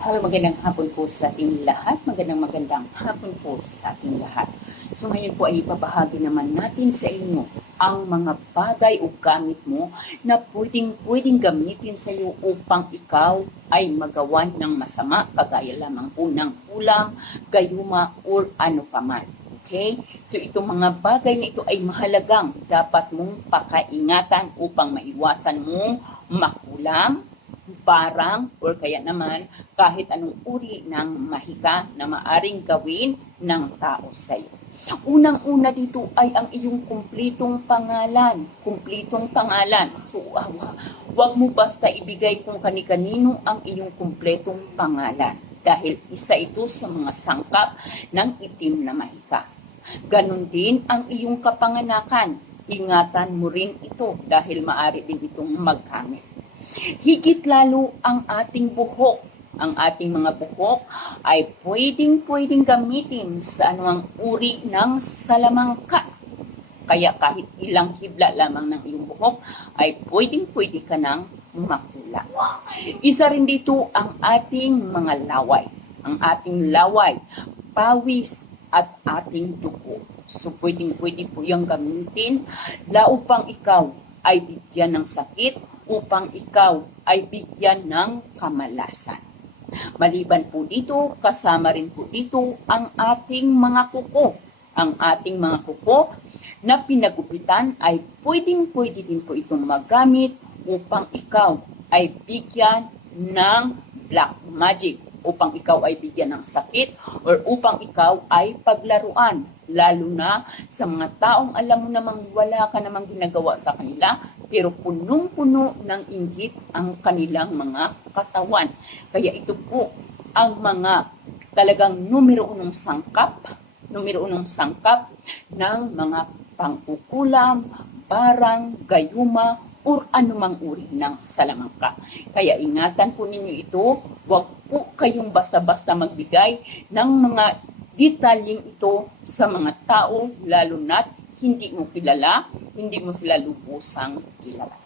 Hello, magandang hapon po sa ating lahat. Magandang magandang hapon po sa ating lahat. So ngayon po ay ipabahagi naman natin sa inyo ang mga bagay o gamit mo na pwedeng pwedeng gamitin sa iyo upang ikaw ay magawan ng masama kagaya lamang po ng kulang, gayuma, or ano paman. Okay? So itong mga bagay na ito ay mahalagang dapat mong pakaingatan upang maiwasan mong makulang, barang or kaya naman kahit anong uri ng mahika na maaring gawin ng tao sa iyo. Unang-una dito ay ang iyong kumplitong pangalan. Kumplitong pangalan. So, wa- wag mo basta ibigay kung kani-kanino ang iyong kumpletong pangalan. Dahil isa ito sa mga sangkap ng itim na mahika. Ganon din ang iyong kapanganakan. Ingatan mo rin ito dahil maari din itong magkamit. Higit lalo ang ating buhok. Ang ating mga buhok ay pwedeng-pwedeng gamitin sa anumang uri ng salamangka. Kaya kahit ilang hibla lamang ng iyong buhok ay pwedeng-pwede ka nang makula. Isa rin dito ang ating mga laway. Ang ating laway, pawis at ating dugo. So pwedeng-pwede po yung gamitin la upang ikaw ay bigyan ng sakit upang ikaw ay bigyan ng kamalasan. Maliban po dito, kasama rin po dito ang ating mga kuko. Ang ating mga kuko na pinagupitan ay pwedeng-pwede din po itong magamit upang ikaw ay bigyan ng black magic upang ikaw ay bigyan ng sakit or upang ikaw ay paglaruan lalo na sa mga taong alam mo namang wala ka namang ginagawa sa kanila pero punong-puno ng inggit ang kanilang mga katawan. Kaya ito po ang mga talagang numero unong sangkap, numero unong sangkap ng mga pangkukulam, barang, gayuma, or anumang uri ng salamangka. Kaya ingatan po ninyo ito, huwag po kayong basta-basta magbigay ng mga detalyeng ito sa mga tao, lalo na't hindi mo kilala, hindi mo sila lubusang kilala.